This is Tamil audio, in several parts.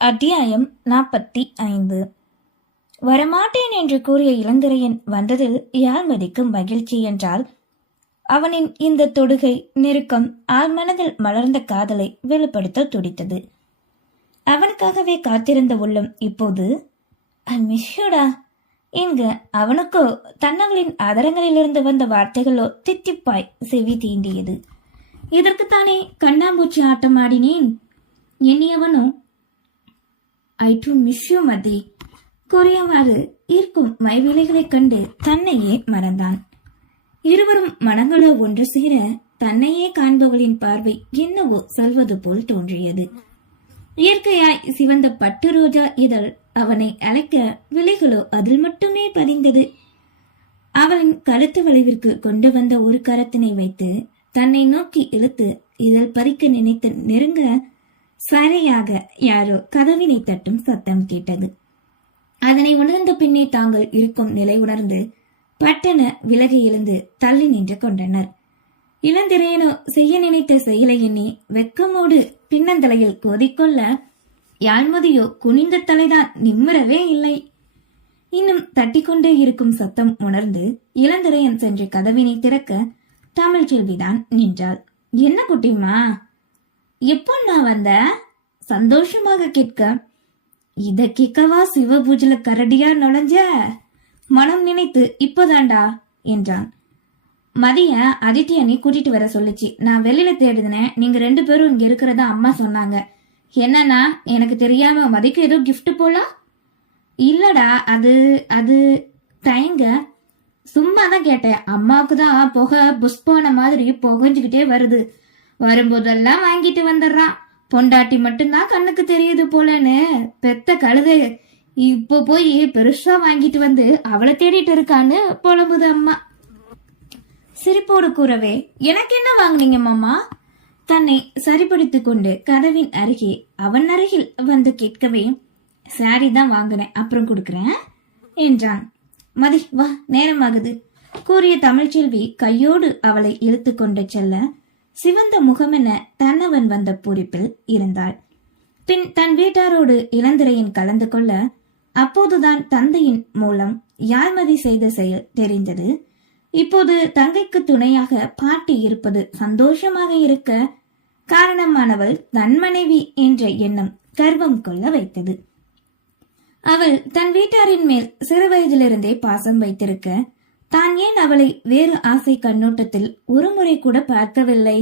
அத்தியாயம் 45. வரமாட்டேன் என்று கூறிய இளந்திரையன் வந்ததில் யாழ்மதிக்கு மகிழ்ச்சி என்றால் அவனின் இந்த தொடுகை நெருக்கம் ஆழ்மனதில் மலர்ந்த காதலை வெளிப்படுத்த துடித்தது. அவனுக்காகவே காத்திருந்த உள்ளம் இப்போது ஐ மிஸ் யூடா என்க அவனுக்கோ தன்னவளின் அதரங்களிலிருந்து வந்த வார்த்தைகளோ தித்திப்பாய் செவி தீண்டியது. இதற்குத்தானே கண்ணாம்பூச்சி ஆட்டம் ஆடினேன் எண்ணியவனோ ஐ டு மிஸ் யூ மதி கூறியவாறு ஈர்க்கும் மைவிலைகளைக் கண்டு தன்னையே மறந்தான். இருவரும் மனங்களோ ஒன்று சேர தன்னையே காண்பவளின் பார்வை என்னவோ சொல்வது போல் தோன்றியது. இயற்கையாய் சிவந்த பட்டு ரோஜா இதழ் அவனை அழைக்க விலைகளோ அதில் மட்டுமே பதிந்தது. அவளின் கழுத்து வளைவிற்கு கொண்டு வந்த ஒரு கரத்தினை வைத்து தன்னை நோக்கி இழுத்து இதழ் பறிக்க நினைத்து நெருங்க சரியாக யாரோ கதவினை தட்டும் சத்தம் கேட்டது. அதனை உணர்ந்த பின்னே தாங்கள் இருக்கும் நிலை உணர்ந்து பட்டன விலகி எழுந்து தள்ளி நின்று கொண்டனர். இளந்திரையனோ செய்ய நினைத்த செயலை எண்ணி வெக்கமோடு பின்னந்தலையில் கோதிக்கொள்ள யாழ்மதியோ குனிந்த தலைதான் நிம்மறவே இல்லை. இன்னும் தட்டிக்கொண்டே இருக்கும் சத்தம் உணர்ந்து இளந்திரையன் சென்று கதவினை திறக்க தமிழ்ச்செல்விதான் நின்றாள். என்ன குட்டிமா, எப்போ நான் வந்த சந்தோஷமாக கேட்க, இத கேட்கவா சிவபூஜையில கரடியா நுழைஞ்ச மனம் நினைத்து இப்போதாண்டா என்றான். மதிய அதித்திய நீ கூட்டிட்டு வர சொல்லிச்சு. நான் வெளியில தேடுதினேன். நீங்க 2 பேரும் இங்க இருக்கிறதா அம்மா சொன்னாங்க. என்னன்னா எனக்கு தெரியாம மதிக்கு ஏதோ கிஃப்ட் போலாம். இல்லடா அது அது தயங்க சும்மாதான் கேட்டேன். அம்மாவுக்கு தான் புகை புஷ்பான மாதிரி புகஞ்சுக்கிட்டே வருது. வரும்போதெல்லாம் வாங்கிட்டு வந்துடுறான். பொண்டாட்டி மட்டும்தான் கண்ணுக்கு தெரியுது போலன்னு பெத்த கழுதை இப்போ போய் பெருசா வாங்கிட்டு வந்து அவளை தேடிட்டு இருக்கான்னு புலம்புது அம்மா. சிரிப்போடு கூறவே எனக்கு என்ன வாங்கினீங்க மாமா? தன்னை சரிப்படுத்திக் கொண்டு கதவின் அருகே அவன் அருகில் வந்து கேட்கவே சாரி தான் வாங்கினேன், அப்புறம் கொடுக்குறேன் என்றான். மதி வா, நேரமாகுது கூறிய தமிழ்ச்செல்வி கையோடு அவளை இழுத்து கொண்டு செல்ல சிவந்த முகமென தன்னவன் வந்த பூரிப்பில் இருந்தாள். பின் தன் வீட்டாரோடு இளந்திரையின் கலந்து கொள்ள அப்போதுதான் தந்தையின் மூலம் யாழ்மதி செய்த செயல் தெரிந்தது. இப்போது தங்கைக்கு துணையாக பாட்டி இருப்பது சந்தோஷமாக இருக்க காரணமானவள் தன் மனைவி என்ற எண்ணம் கர்வம் கொள்ள வைத்தது. அவள் தன் வீட்டாரின் மேல் சிறு வயதிலிருந்தே பாசம் வைத்திருக்க தான் ஏன் அவளை வேறு ஆசை கண்ணோட்டத்தில் ஒருமுறை கூட பார்க்கவில்லை?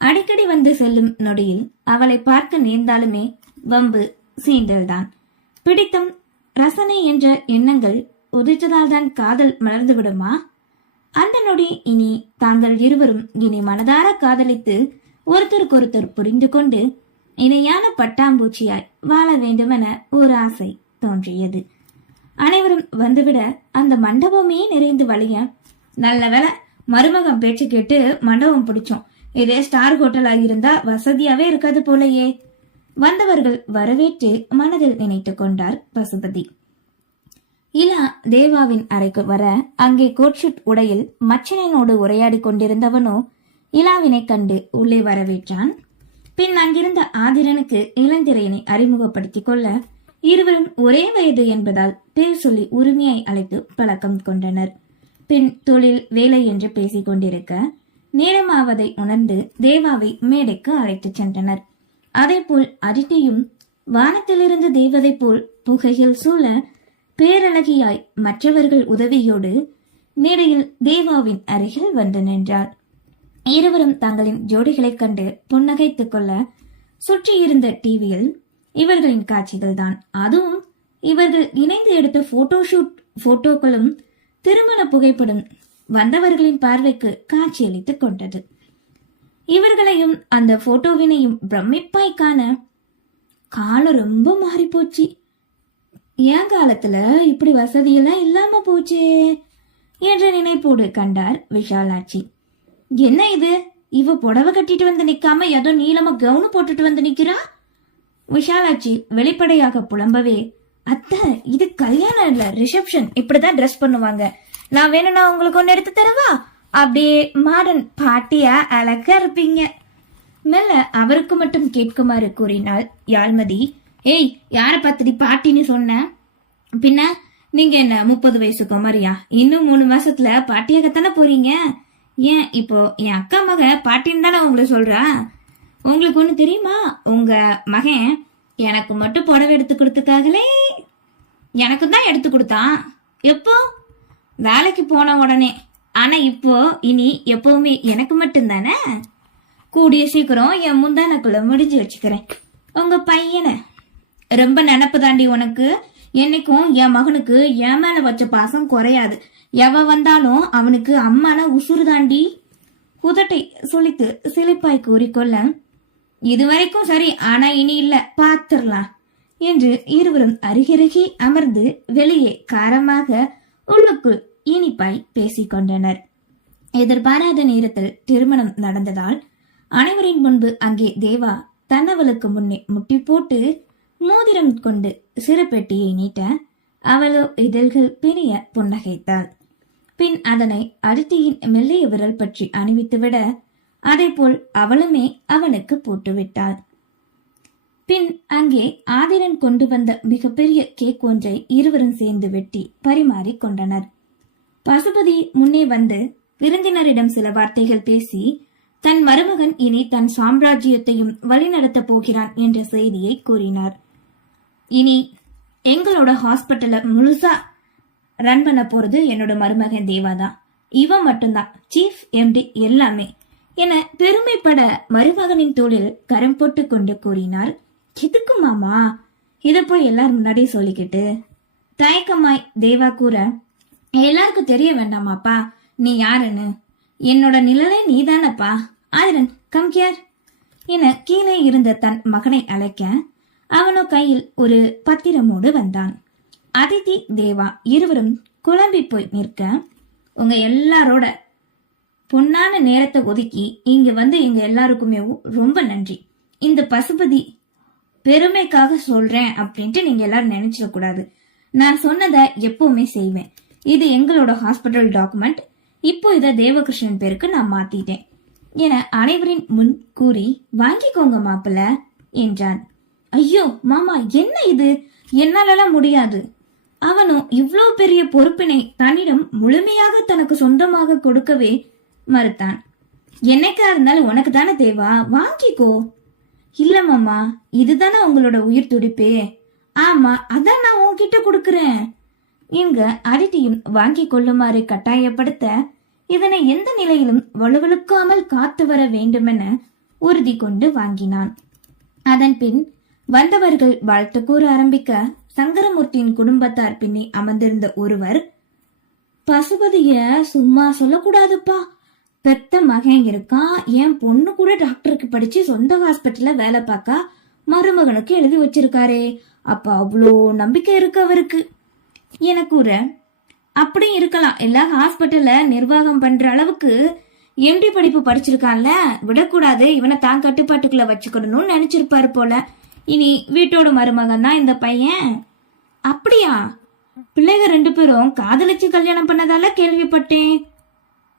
அடிக்கடி வந்து செல்லும் நொடியில் அவளை பார்க்க நேர்ந்தாலுமே வம்பு சீண்டல்தான். பிடித்தம் ரசனை என்ற எண்ணங்கள் உதித்ததால்தான் காதல் மலர்ந்து விடுமா? அந்த நொடி இனி தாங்கள் இருவரும் இனி மனதார காதலித்து ஒருத்தருக்கொருத்தர் புரிந்து கொண்டு இணையான பட்டாம்பூச்சியாய் வாழ வேண்டுமென ஒரு ஆசை தோன்றியது. அனைவரும் வந்துவிட அந்த மண்டபமே நிறைந்து வழிய நல்ல வேலை மருமகம் பேச்சு கேட்டு மண்டபம் பிடிச்சோம். இதே ஸ்டார் ஹோட்டல் ஆகியிருந்தா வசதியாவே இருக்காது போலையே. வந்தவர்கள் வரவேற்று மனதில் நினைத்து கொண்டார் பசுபதி. இலா தேவாவின் அறைக்கு வர அங்கே கோட்ஷூட் உடையில் மச்சனோடு உரையாடி கொண்டிருந்தவனோ இலாவினை கண்டு உள்ளே வரவேற்றான். பின் அங்கிருந்த ஆதிரனுக்கு இளந்திரையனை அறிமுகப்படுத்திக் கொள்ள இருவரும் ஒரே வயது என்பதால் பேர் சொல்லி உரிமையை அழைத்து பழக்கம் கொண்டனர். பின் தொழில் வேலை என்று பேசிக் கொண்டிருக்க நேரமாவதை உணர்ந்து தேவாவை மேடைக்கு அழைத்து சென்றனர். அதே போல் அதித்தியும் வானத்திலிருந்து தேவதை போல் புகையில் சூழ பேரழகியாய் மற்றவர்கள் உதவியோடு மேடையில் தேவாவின் அருகில் வந்து நின்றாள். இருவரும் தங்களின் ஜோடிகளைக் கண்டு புன்னகைத்துக் கொள்ள சுற்றியிருந்த டிவியில் இவர்களின் காட்சிகள் தான். அதுவும் இவர்கள் இணைந்து எடுத்த போட்டோஷூட் போட்டோக்களும் திருமண புகைப்படம் வந்தவர்களின் பார்வைக்கு காட்சியளித்துக் கொண்டது. இவர்களையும் அந்த போட்டோவினையும் பிரமிப்பாய் காண காலம் ரொம்ப மாறி போச்சு. என் காலத்துல இப்படி வசதியெல்லாம் இல்லாம போச்சே என்ற நினைப்போடு கண்டார் விஷாலாட்சி. என்ன இது, இவ புடவை கட்டிட்டு வந்து நிக்காம ஏதோ நீளமா கவுனு போட்டுட்டு வந்து நிக்கிறா. விஷாலாட்சி வெளிப்படையாக புலம்பவே, அத்தை இது கல்யாணம் இல்ல ரிசப்ஷன், இப்படிதான் ட்ரெஸ் பண்ணுவாங்க. நான் வேணும்னா உங்களுக்கு ஒன்னு எடுத்து தரவா? அப்படியே மாடர்ன் பாட்டியா அழகா இருப்பீங்க. மெல்ல அவருக்கு மட்டும் கேட்குமாறு கூறினாள் யாழ்மதி. ஏய், யார பார்த்துடி பாட்டின்னு சொன்ன? பின்ன நீங்க என்ன 30 வயசு குமரியா? இன்னும் 3 மாசத்துல பாட்டியாகத்தானே போறீங்க. ஏன் இப்போ என் அக்கா மக பாட்டின்னு தானே உங்களை சொல்றா? உங்களுக்கு ஒண்ணு தெரியுமா? உங்க மகன் எனக்கு மட்டும் புடவை எடுத்து கொடுத்துக்காகலே எனக்கு தான் எடுத்து கொடுத்தான். எப்போ? வேலைக்கு போன உடனே. ஆனா இப்போ இனி எப்பவுமே எனக்கு மட்டும்தானே. கூடிய சீக்கிரம் என் முந்தானக்குள்ள முடிஞ்சு வச்சுக்கிறேன். உங்க பையனை ரொம்ப நினப்பு தாண்டி உனக்கு. என்னைக்கும் என் மகனுக்கு என் மேல வச்ச பாசம் குறையாது. எவ வந்தாலும் அவனுக்கு அம்மான உசுறு தாண்டி. உதட்டை சுளித்து சிலிப்பாய் கூறிக்கொள்ள, இதுவரைக்கும் சரி, ஆனா இனி இல்ல, பாத்துரலாம் என்று இருவரும் அருகருகே அமர்ந்து வெளியே காரமாக உள்ளுக்குள் இனிப்பாய் பேசிக்கொண்டனர். எதிர்பாராத நேரத்தில் திருமணம் நடந்ததால் அனைவரின் முன்பு அங்கே தேவா தன்னவளுக்கு முன்னே முட்டி போட்டு மோதிரம் கொண்டு சிறுபெட்டியை நீட்ட அவளோ இதழ்கள் பிரிய புன்னகைத்தாள். பின் அதனை அடித்தியின் மெல்லிய விரல் பற்றி அணிவித்துவிட அதேபோல் அவளுமே அவனுக்கு போட்டுவிட்டாள். பின் அங்கே ஆதிரன் கொண்டு வந்த மிகப்பெரிய கேக் ஒன்றை இருவரும் சேர்ந்து வெட்டி பரிமாறி கொண்டனர். பசுபதி முன்னே வந்து விருந்தினரிடம் சில வார்த்தைகள் பேசி தன் மருமகன் இனி தன் சாம்ராஜ்யத்தையும் வழிநடத்தப் போகிறான் என்ற செய்தியை கூறினார். இனி எங்களோட ஹாஸ்பிட்டலை முழுசா ரன் பண்ண போறது என்னோட மருமகன் தேவாதான். இவன் மட்டும்தான் சீஃப் எம்டி எல்லாமே என பெருமைப்பட மருமகனின் தோளில் கரம் போட்டு கொண்டு கூறினார். எதுக்கு மாமா இத போய் எல்லாரும் முன்னாடி சொல்லிக்கிட்டு? தயக்கமாய் தேவா கூற, எல்லாருக்கும் தெரிய வேண்டாமாப்பா நீ யாருன்னு. என்னோட நிழலே நீதானப்பா. ஆதிரன் கம் ஹியர் என கீழே இருந்த தன் மகனை அழைக்க அவனோ கையில் ஒரு பத்திரமோடு வந்தான். அதித்தி தேவா இருவரும் குழம்பி போய் நிற்க, உங்க எல்லாரோட பொன்னான நேரத்தை ஒதுக்கி இங்க வந்து எங்க எல்லாருக்குமே ரொம்ப நன்றி. இந்த பசுபதி பெருமைக்காக சொல்றேன் அப்படின்ட்டு நீங்க எல்லாரும் நினைச்சிட கூடாது. நான் சொன்னதை எப்பவுமே செய்வேன். இது எங்களோட ஹாஸ்பிட்டல் டாக்குமெண்ட். இப்போ இத தேவகிருஷ்ணன் பேருக்கு நான் மாத்திட்டேன் என அனைவரின் முன் கூறி, வாங்கிக்கோங்க மாப்பிள்ள என்றான். ஐயோ மாமா, என்ன இது? என்னாலலாம் முடியாது. அவனும் இவ்வளவு பெரிய பொறுப்பினை தன்னிடம் முழுமையாக தனக்கு சொந்தமாக கொடுக்கவே மறுத்தான். என்னைக்கா இருந்தாலும் உனக்கு தானே தேவா, வாங்கிக்கோ. இல்ல மாமா, இதுதானே உங்களோட உயிர் துடிப்பே. ஆமா, அதான் நான் உன்கிட்ட கொடுக்கறேன். இங்க அடிட்டியும் வாங்கி கொள்ளுமாறு கட்டாயப்படுத்த இதனை எந்த நிலையிலும் வலுவழுக்காமல் காத்து வர வேண்டுமென உறுதி கொண்டு வாங்கினான். அதன் பின் வந்தவர்கள் வாழ்த்து கூற ஆரம்பிக்க சங்கரமூர்த்தியின் குடும்பத்தார் பின்னே அமர்ந்திருந்த ஒருவர், பசுபதிய சும்மா சொல்லக்கூடாதுப்பா. பெத்த மகன் இருக்கான். என் பொண்ணு கூட டாக்டருக்கு படிச்சு சொந்த ஹாஸ்பிட்டல்ல வேலை பார்க்க மருமகனுக்கு எழுதி வச்சிருக்காரே. அப்ப அவ்வளோ நம்பிக்கை இருக்கு அவருக்கு என கூற, அப்படி இருக்கலாம். எல்லா ஹாஸ்பிட்டல்ல நிர்வாகம் பண்ற அளவுக்கு எம்டி படிப்பு படிச்சிருக்கான்ல, விடக்கூடாது, இவனை தான் கட்டுப்பாட்டுக்குள்ள வச்சுக்கணும்னு நினைச்சிருப்பாரு போல. இனி வீட்டோட மருமகன் தான் இந்த பையன். அப்படியா? பிள்ளைங்க 2 பேரும் காதலிச்சு கல்யாணம் பண்ணதால கேள்விப்பட்டேன்.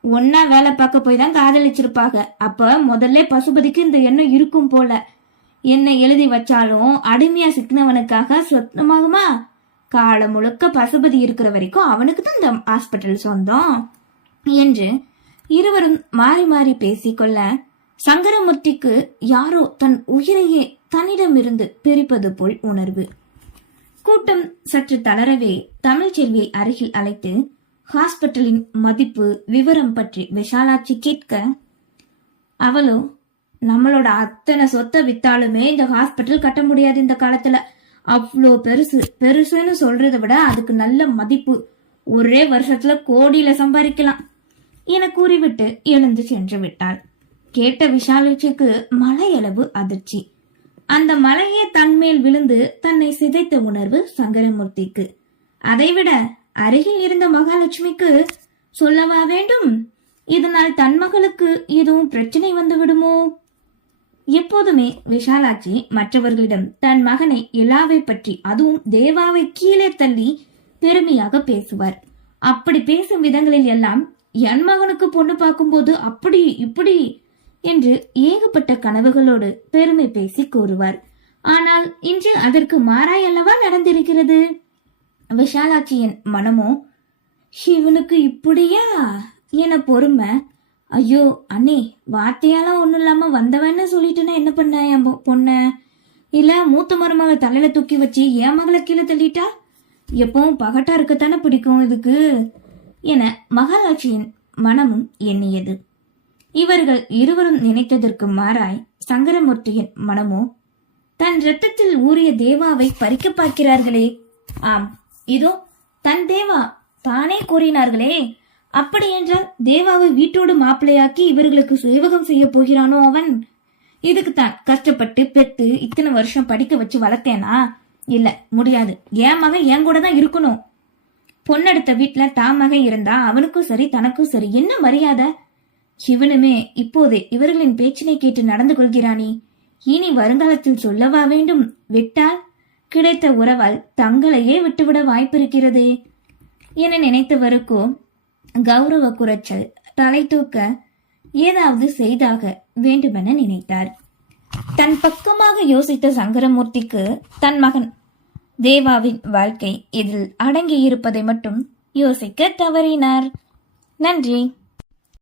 ஒன்னா வேலை பார்க்க போய் தான் காதலிச்சிருப்பாங்க. அப்ப முதல்ல பசுபதிக்கு இந்த எண்ணம் இருக்கும் போல. என்ன எழுதி வச்சாலும் அடிமையா சிக்கினவனுக்காக சொந்தமாகுமா? காலம் முழுக்க பசுபதி இருக்கிற வரைக்கும் அவனுக்கு தான் இந்த ஹாஸ்பிட்டல் சொந்தம் என்று இருவரும் மாறி மாறி பேசிக்கொள்ள சங்கரமூர்த்திக்கு யாரோ தன் உயிரையே தன்னிடமிருந்து பிரிப்பது போல் உணர்வு. கூட்டம் சற்று தளரவே தமிழ்ச்செல்வியை அருகில் அழைத்து ஹாஸ்பிட்டலின் மதிப்பு விவரம் பற்றி விஷாலாட்சி கேட்க, அவளோ, நம்மளோட அத்தனை சொத்தை வித்தாலுமே இந்த ஹாஸ்பிட்டல் கட்ட முடியாது இந்த காலத்துல. அவ்வளோ பெருசுன்னு சொல்றதை விட அதுக்கு நல்ல மதிப்பு. ஒரே வருஷத்துல கோடியில சம்பாதிக்கலாம் என கூறிவிட்டு எழுந்து சென்று விட்டாள். கேட்ட விஷாலாட்சிக்கு மலையளவு அதிர்ச்சி. அந்த மலையே தன்மேல் விழுந்து தன்னை சிதைத்த உணர்வு சங்கரமூர்த்திக்கு. அதைவிட அருகில் இருந்த மகாலட்சுமிக்கு சொல்லவா வேண்டும்? இதனால் தன் மகளுக்கு எதுவும் பிரச்சனை வந்து விடுமோ? எப்போதுமே விஷாலாட்சி மற்றவர்களிடம் தன் மகனை இலாவை பற்றி, அதுவும் தேவாவை கீழே தள்ளி பெருமையாக பேசுவார். அப்படி பேசும் விதங்களில் எல்லாம் என் மகனுக்கு பொண்ணு பார்க்கும்போது அப்படி இப்படி என்று ஏகப்பட்ட கனவுகளோடு பெருமை பேசி கூறுவார். ஆனால் இன்று அதற்கு மாறாய் அல்லவா நடந்திருக்கிறது. விஷாலாட்சியின் மனமோ இவனுக்கு இப்படியா என பொறுமை. ஐயோ அண்ணே, வார்த்தையால ஒண்ணும் இல்லாம வந்தவன்னு சொல்லிட்டுனா என்ன பண்ண என் பொண்ண? இல்ல மூத்த மருமகள் தலையில தூக்கி வச்சு என் மகளை கீழே தள்ளிட்டா? எப்பவும் பகட்டா இருக்கத்தானே பிடிக்கும் இதுக்கு என மகாலாட்சியின் மனமும் எண்ணியது. இவர்கள் இருவரும் நினைத்ததற்கு மாறாய் சங்கரமூர்த்தியின் மனமோ தன் இரத்தத்தில் ஊறிய தேவாவை பறிக்க பார்க்கிறார்களே. ஆம், இதோ தன் தேவா தானே கூறினார்களே. அப்படி என்றால் தேவாவை வீட்டோடு மாப்பிள்ளையாக்கி இவர்களுக்கு சேவகம் செய்ய போகிறானோ அவன்? இதுக்குத்தான் கஷ்டப்பட்டு பெத்து இத்தனை வருஷம் படிக்க வச்சு வளர்த்தேனா? இல்ல, முடியாது. என் மகன் என் கூட தான் இருக்கணும். பொண்ணெடுத்த வீட்டுல தான் மகன் இருந்தா அவனுக்கும் சரி தனக்கும் சரி என்ன மரியாதை? இவனுமே இப்போதே இவர்களின் பேச்சினை கேட்டு நடந்து கொள்கிறானே. இனி வருங்காலத்தில் சொல்லவா வேண்டும்? விட்டால் கிடைத்த உறவால் தங்களையே விட்டுவிட வாய்ப்பிருக்கிறதே என நினைத்தவருக்கோ கௌரவ குறைச்சல் தலை தூக்க ஏதாவது செய்தாக வேண்டுமென நினைத்தார். தன் பக்கமாக யோசித்த சங்கரமூர்த்திக்கு தன் மகன் தேவாவின் வாழ்க்கை இதில் அடங்கியிருப்பதை மட்டும் யோசிக்க தவறினார். நன்றி.